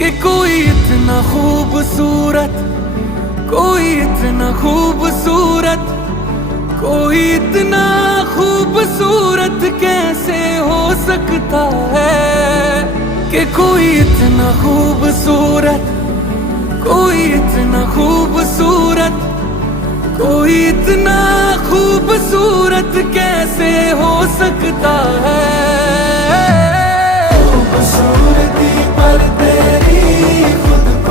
कि कोई इतना खूबसूरत, कोई इतना खूबसूरत, कोई इतना खूबसूरत कैसे हो सकता है। कि कोई इतना खूबसूरत, कोई इतना खूबसूरत, कोई इतना खूबसूरत कैसे हो सकता है।